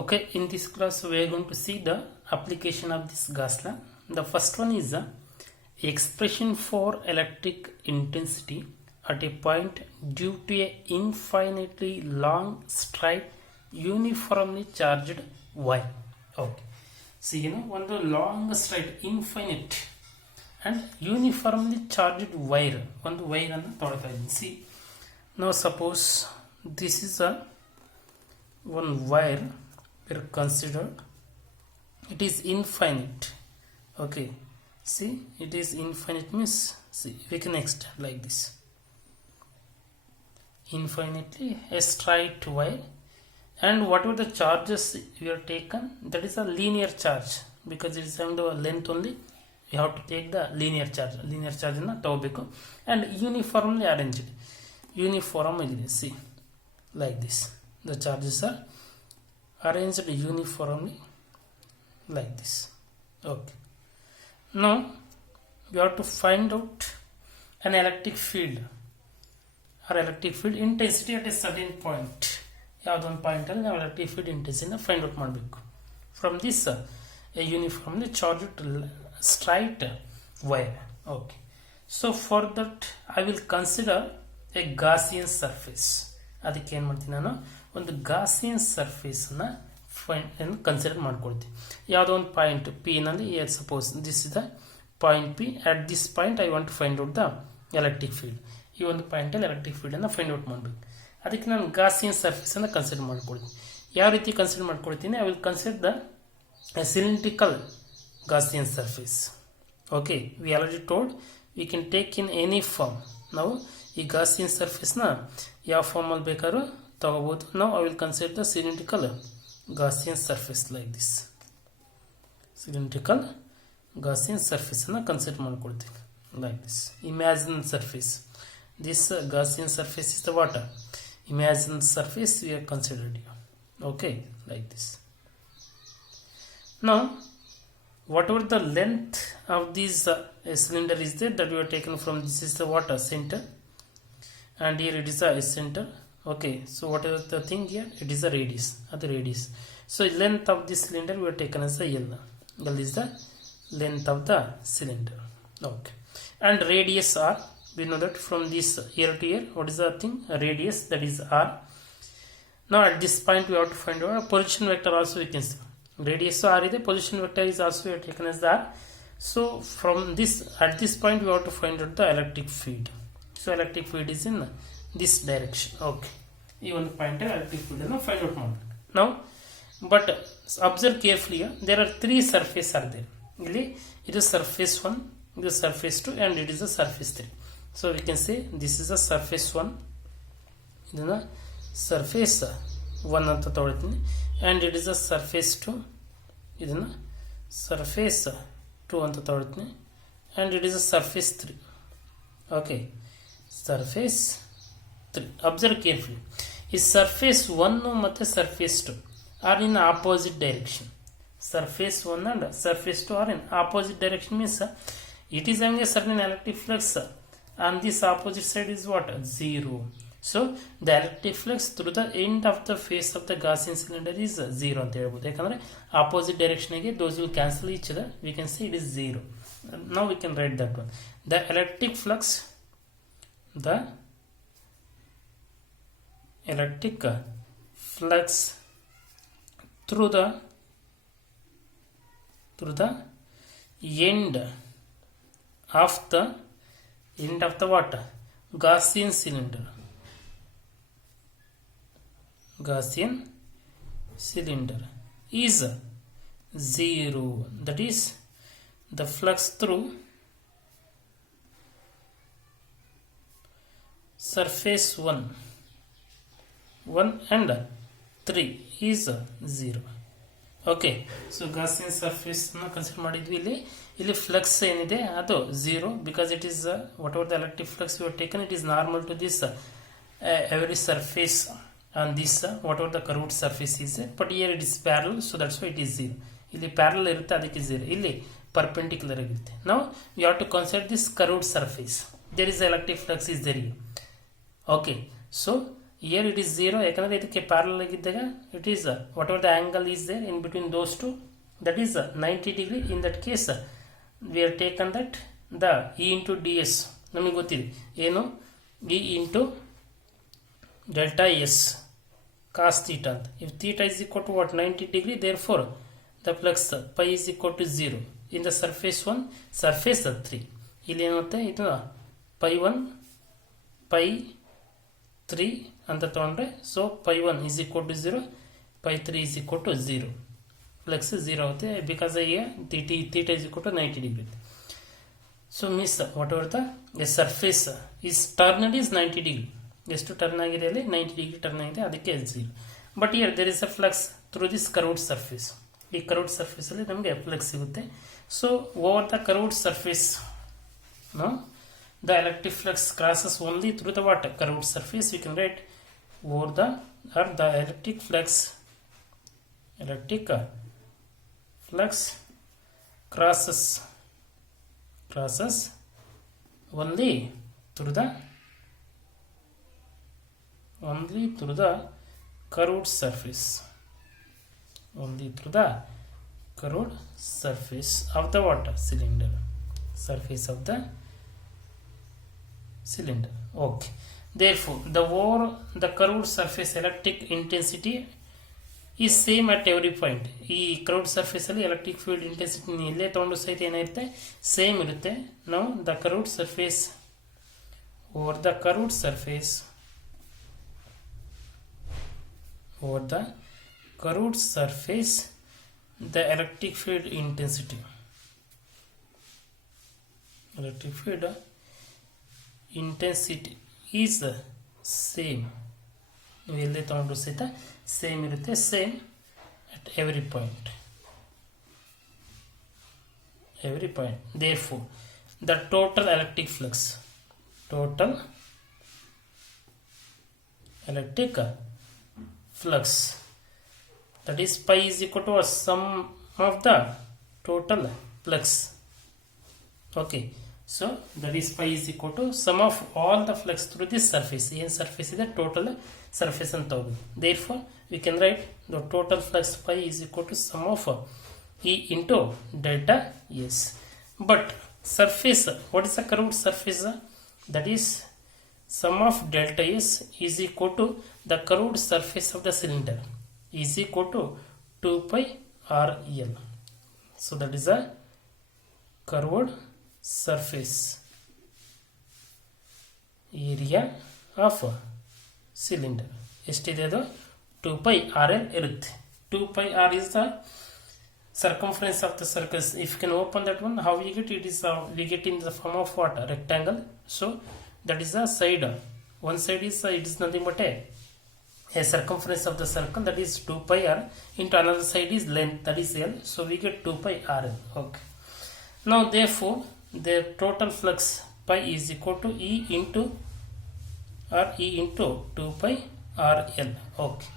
Okay, in this class we are going to see the application of this Gauss law. The first one is the expression for electric intensity at a point due to a infinitely long straight uniformly charged wire. Okay, see ಒಂದು long straight infinite and uniformly charged wire ಒಂದು wire ಅನ್ನು ತೊಗೊಳ್ತಾ ಇದ್ದೀನಿ. C now suppose this is a one wire we considered it is infinite. Okay, see it is infinite means see we can extend like this infinitely a straight wire, and whatever the charges we are taken, that is a linear charge because it is having the length only. You have to take the linear charge na ತಗೋಬೇಕು and uniformly arranged uniformly. See like this the charges are arranged uniformly like this. Okay, now you have to find out an electric field or electric field intensity at a certain point. ಯಾವುದೊಂದು point ಅಲ್ಲಿ ನಾವು electric field ಇಂಟೆನ್ಸಿಟಿನ find out ಮಾಡಬೇಕು from this A uniformly charged straight wire. Okay, so for that I will consider A Gaussian surface. ಅದಕ್ಕೆ ಏನು ಮಾಡ್ತೀನಿ ನಾನು ಒಂದು Gaussian ಸರ್ಫೇಸನ್ನ consider ಮಾಡ್ಕೊಳ್ತೀನಿ. ಯಾವುದೋ ಒಂದು ಪಾಯಿಂಟ್ ಪಿ ನಲ್ಲಿ suppose this is the point P. At this point I want to find out the electric field. ಈ ಒಂದು ಪಾಯಿಂಟಲ್ಲಿ ಎಲೆಕ್ಟ್ರಿಕ್ ಫೀಲ್ಡನ್ನು ಫೈಂಡ್ ಔಟ್ ಮಾಡಬೇಕು. ಅದಕ್ಕೆ ನಾನು ಗಾಸಿಯನ್ ಸರ್ಫೇಸನ್ನು ಕನ್ಸಿಡರ್ ಮಾಡ್ಕೊಳ್ತೀನಿ. ಯಾವ ರೀತಿ ಕನ್ಸಿಡರ್ ಮಾಡ್ಕೊಳ್ತೀನಿ? I will consider the cylindrical Gaussian surface. Okay, we already told we can take in any form. ನಾವು ಈ ಗಾಸಿಯನ್ ಸರ್ಫೇಸ್ನ ಯಾವ ಫಾರ್ಮಲ್ಲಿ ಬೇಕಾದ್ರೂ ತಗೋಬಹುದು. ನಾವು I will consider the cylindrical Gaussian surface like this. Cylindrical Gaussian ಸರ್ಫೇಸನ್ನು ಕನ್ಸಿಡರ್ ಮಾಡ್ಕೊಳ್ತೀನಿ like this. Imagine surface. This Gaussian surface is the water. Imagine the surface we have considered here. Okay, like this. Now, whatever the length of this cylinder is there that we have taken from, this is the water center, and here it is the center. Okay, so whatever the thing here, it is the radius. The radius. So length of this cylinder we have taken as the L. L is the length of the cylinder. Okay, and radius R. We know that from this here to here, what is the thing? A radius, that is R. Now at this point we have to find out a position vector also we can see. Radius R is the position vector is also we have taken as the R. So from this, at this point we have to find out the electric field. So electric field is in this direction. Okay, even point electric field is find out more. Now, but observe carefully, there are three surfaces are there. It is surface 1, it is surface 2, and it is the surface 3. So we can say this is a surface 1, ಇದನ್ನ surface 1 ಅಂತ ತಗೊಳ್ತೀನಿ, and it is a surface 2, ಇದನ್ನ surface 2 ಅಂತ ತಗೊಳ್ತೀನಿ, and it is a surface 3. Okay, surface 3. Observe carefully. ಈ surface 1 ಮತ್ತೆ surface 2 are in opposite direction. Surface 1 and surface 2 are in opposite direction means it is having a certain electric flux. And this opposite side is what? 0. So the electric flux through the end of the face of the Gaussian cylinder is 0 ಅಂತ ಹೇಳ್ಬೋದು. ಯಾಕಂದ್ರೆ opposite direction ಗೆ those will cancel each other. We can say it is 0. Now we can write that one. The electric flux through the end of the what? Gaussian cylinder is 0. That is the flux through surface 1 and 3 is 0. Okay, so Gaussian surface consider ಮಾಡಿದ್ವಿ. ಇಲ್ಲಿ flux ಏನಿದೆ ಅದು 0 because it is whatever the electric flux you have taken it is normal to this every surface on this whatever the curved surface is, but here it is parallel, so that's why it is 0. ಇಲ್ಲಿ parallel ಇರುತ್ತೆ, ಅದಕ್ಕೆ 0. ಇಲ್ಲಿ perpendicular ಆಗಿರುತ್ತೆ. ನಾವು you have to consider this curved surface. There is electric flux is there. Okay, so here it is 0 ಯಾಕಂದರೆ ಇದಕ್ಕೆ parallel ಆಗಿದ್ದಾಗ it is whatever the angle is there in between those two, that is 90 degree. In that case we have taken that the E into ds ನಮಗೆ ಗೊತ್ತಿದೆ ಏನು, E into delta s cos theta ಅಂತ. If theta is equal to what, 90 degree, therefore the flux pi is equal to 0 in the surface 1, surface 3. ಇಲ್ಲಿ ಏನಾಗುತ್ತೆ, ಇದು pi 1 pi 3 ಅಂತ ತಗೊಂಡ್ರೆ, so pi 1 is equal to 0, pi 3 is equal to 0, flux 0 ಆಗುತ್ತೆ because here theta is equal to 90 degree. So means whatever the surface is turned is 90 degree, ಎಷ್ಟು turn ಆಗಿದೆ ಅಲ್ಲಿ 90 degree turn ಆಗಿದೆ, ಅದಕ್ಕೆ 0. But here there is a flux through this curved surface. ಈ curved surface ಅಲ್ಲಿ ನಮಗೆ flux ಸಿಗುತ್ತೆ. So over the curved surface no, the electric flux crosses only through the what, curved surface. We can write over the electric flux crosses only through the curved surface, only through the curved surface of the water cylinder, surface of the cylinder. Okay, therefore over the curved surface electric intensity is same at every point. ಈ curved surface ಅಲ್ಲಿ electric field intensity ಎಲ್ಲೇ ತಗೊಂಡು ಸಹಿತ ಏನಿರುತ್ತೆ, same ಇರುತ್ತೆ. ನಾವು the curved surface, over the curved surface the electric field intensity is same. ನೀವು ಎಲ್ಲೇ ತಗೊಂಡ್ರು ಸಹಿತ ಸೇಮ್ ಇರುತ್ತೆ, same at every point. Therefore the total electric flux that is pi is equal to a sum of the total flux. Okay, so that is pi is equal to sum of all the flux through this surface. In surface is the total surface and toggle. Therefore we can write the total flux pi is equal to sum of E into delta s. But surface, what is the curved surface? That is sum of delta s is equal to the curved surface of the cylinder is equal to 2 pi r l. So that is a curved surface area of cylinder. ಎಷ್ಟಿದೆ ಅದು 2 pi r l ಇರುತ್ತೆ. 2 pi r is the circumference of the circle. If you can open that one, how we get it is we get in the form of what, a rectangle. So that is the side. One side is it is nothing but a circumference of the circle, that is 2 pi r, into another side is length, that is l. So we get 2 pi r l. Okay, now therefore the total flux pi is equal to E into 2 pi r l. Okay,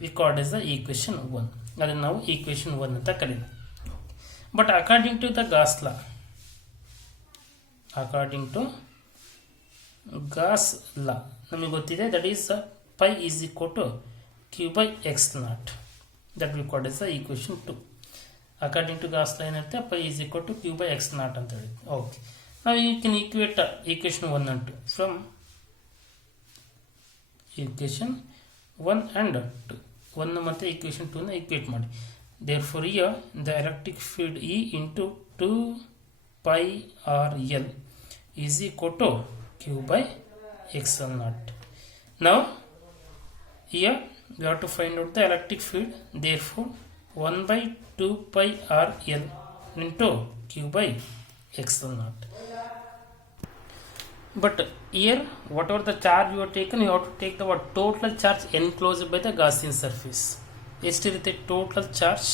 we called as the equation 1. ಅದನ್ನು ನಾವು equation 1 ಅಂತ ಕರೀತೀವಿ. But according to the Gauss law ನಮಗೆ ಗೊತ್ತಿದೆ, that is pi is equal to q by x naught. That we called as the equation 2. According to Gauss law ಏನಿರುತ್ತೆ, pi is equal to q by x naught ಅಂತ ಹೇಳಿ. Okay, now you can equate equation 1 and 2 from equation 1 and 2. 1 ಮತ್ತು equation 2 ನ equate ಮಾಡಿ. Therefore here the electric field E into 2 pi r l is equal to q by x naught. Now here we have to find out the electric field. Therefore 1 by 2 pi r l into q by x naught. But here whatever the charge you have taken, you have to take the total charge enclosed by the Gaussian surface. ಎಷ್ಟಿರುತ್ತೆ total charge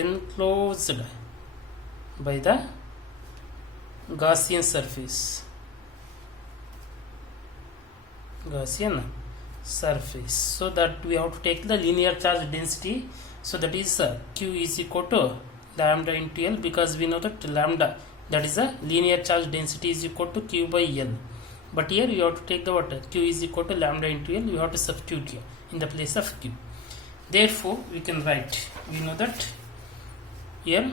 enclosed by the Gaussian surface. So that we have to take the linear charge density. So that is q is equal to lambda into L, because we know that lambda that is the linear charge density is equal to Q by L. But here you have to take the what? Q is equal to lambda into L. You have to substitute here in the place of Q. Therefore, we can write, we know that here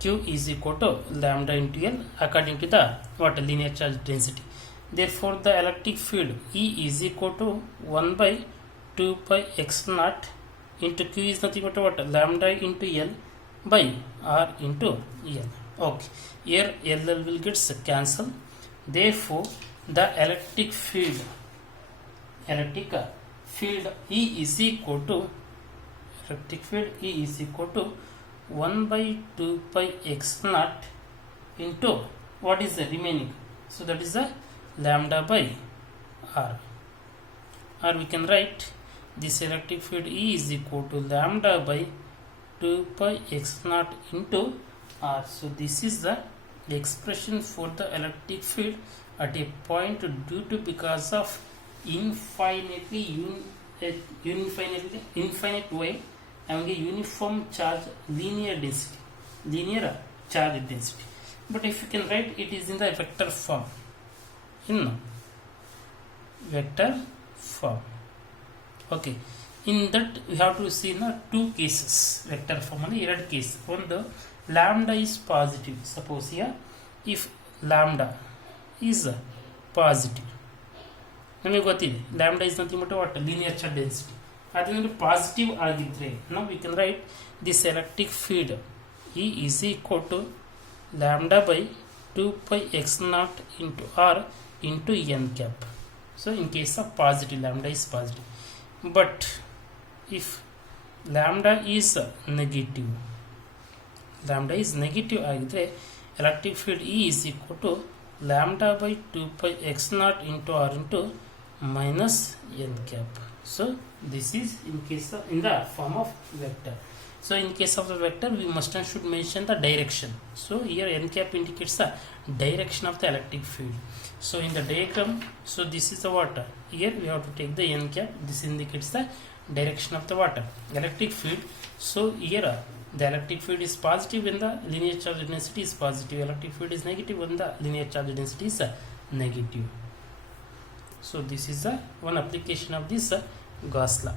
Q is equal to lambda into L according to the what? Linear charge density. Therefore, the electric field E is equal to 1 by 2 pi x naught into Q is nothing but what? Lambda into L by R into L. Okay, here L will get cancelled. Therefore, the electric field E is equal to 1 by 2 pi x naught into what is the remaining? So that is the lambda by R. Or we can write this electric field E is equal to lambda by 2 pi x naught into R. So this is the expression for the electric field at a point due to because of infinite way having a uniform charge linear charge density. But if you can write, it is in the vector form. Okay, in that we have to see two cases. Vector form and error case. One, the lambda is positive. Suppose here if lambda is positive, ನಮಗೆ ಗೊತ್ತಿದೆ lambda is nothing but what? Linear charge density. ಅದರಿಂದ positive ಆಗಿದ್ರೆ ನಾವು we can write this electric field E is equal to lambda by 2 pi x naught into R into n cap. So in case of positive, lambda is positive. But if lambda is negative ಆಗಿದ್ರೆ electric field E is equal to lambda by 2 pi x naught into R into minus n cap. So this is in the form of vector. So in case of the vector, we must and should mention the direction. So here n cap indicates the direction of the electric field. So in the diagram, so this is the water. Here we have to take the n cap. This indicates the direction of the water electric field. So here the electric field is positive when the linear charge density is positive. Electric field is negative when the linear charge density is negative. So this is one application of this Gauss law.